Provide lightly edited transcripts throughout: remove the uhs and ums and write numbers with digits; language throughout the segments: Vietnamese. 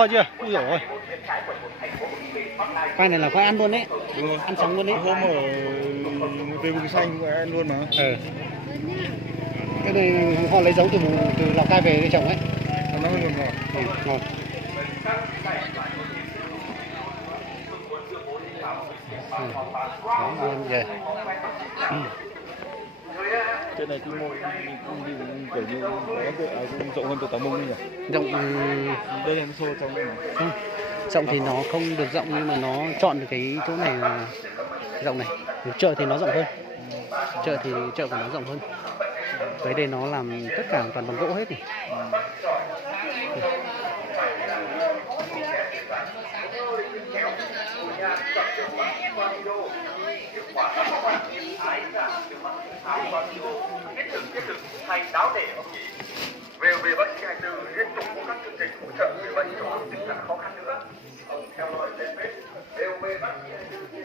To chưa? Ui dồi ôi. Khoai này là khoai ăn luôn đấy. Đúng rồi. Ăn sống luôn đấy. Hôm ở về vùng xanh cũng ăn luôn mà. Ừ. Cái này họ lấy giống từ Lào Cai về để trồng ấy. Nó hơi ngọt ngọt. Ừ, ngọt. Đấy, luôn về. Trên này quy mô kiểu như cũng rộng hơn từ Tà Mông nhỉ? Rộng Đây là xô trong đây này. không. Rộng thì nó không được rộng nhưng mà nó chọn được cái chỗ này là rộng này. Chợ thì nó rộng hơn. Chợ của nó rộng hơn. Cái đây nó làm tất cả toàn bằng gỗ hết này. Hay đáo để ông nhỉ. Về bác sĩ 24 liên tục có các chương trình hỗ trợ người bệnh trong lúc tình trạng khó khăn nữa. Ông theo dõi trên Facebook VOV bác sĩ 24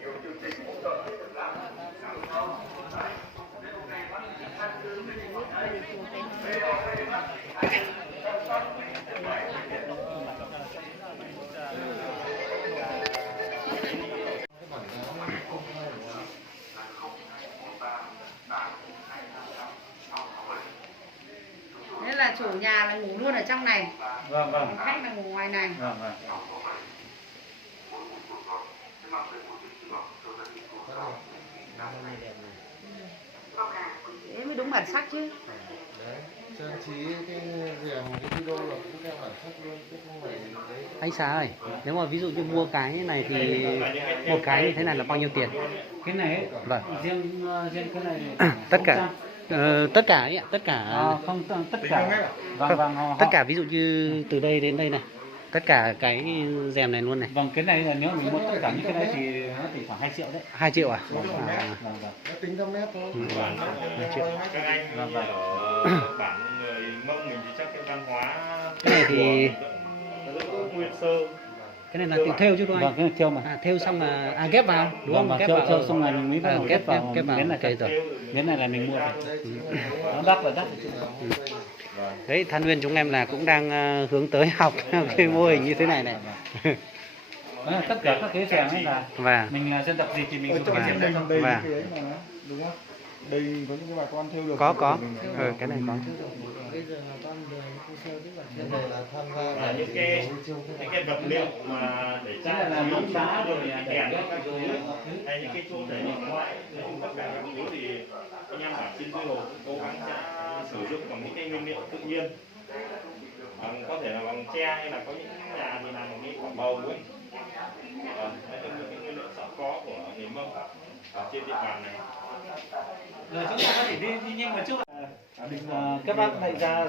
nhiều chương trình hỗ trợ làm Thế là chủ nhà là ngủ luôn ở trong này. Vâng. Khách là ngủ ngoài này. Vâng. Thế mới đúng bản sắc chứ. Trang trí cái rèm cái video là cũng theo bản sắc luôn chứ không phải đấy. Anh Xá ơi, nếu mà ví dụ như mua cái này thì một cái như thế này là bao nhiêu tiền? Cái này ấy, Vâng. riêng cái này Tất cả tất cả ấy ạ, tất cả không tất cả. Vâng, tất cả ví dụ như từ đây đến đây này. Tất cả cái rèm này luôn này. Vâng, cái này là nếu mình mua tất cả những cái này thì nó chỉ khoảng 2 triệu đấy. 2 triệu à? Vâng. Nó tính theo mét thôi. 2 triệu. Các anh ở bản người Mông mình thì chắc cái văn hóa Cái này thì rất nguyên sơ. cái này là tự thêu chứ đúng không Vâng, anh? cái này thêu mà. Thêu xong mà ghép vào đúng không? Vâng, Ghép thêu xong rồi mình mới bắt đầu ghép vào miếng này cây rồi. miếng này là mình mua rồi. Nó đắt là đắt. Đấy, Than Nguyên chúng em là cũng đang hướng tới học cái mô hình như thế này này. Tất cả các cái rèm ấy là Và mình là dân tộc gì thì mình Trong dùng trên rèm mình đấy. đầy Vâng. cái ấy mà đúng không? Đây có những cái bà con theo được. có. Cái này có. Bây giờ là con đường khu sơ tức là trên này là tham gia Là những cái vật liệu mà để Chính là móng đá rồi cái đèn các thứ hay những cái chỗ để điện thoại, tất cả các thứ thì anh em ở trên Tây Hồ cũng cố gắng sẽ sử dụng bằng những cái nguyên liệu tự nhiên. Có thể là bằng tre hay là có những nhà thì làm cái quả bầu ấy. Đây là những cái nguyên liệu sẵn có của người Mông ở trên địa bàn này. Rồi chúng ta có thể đi nhanh một chút. Các bác lại ra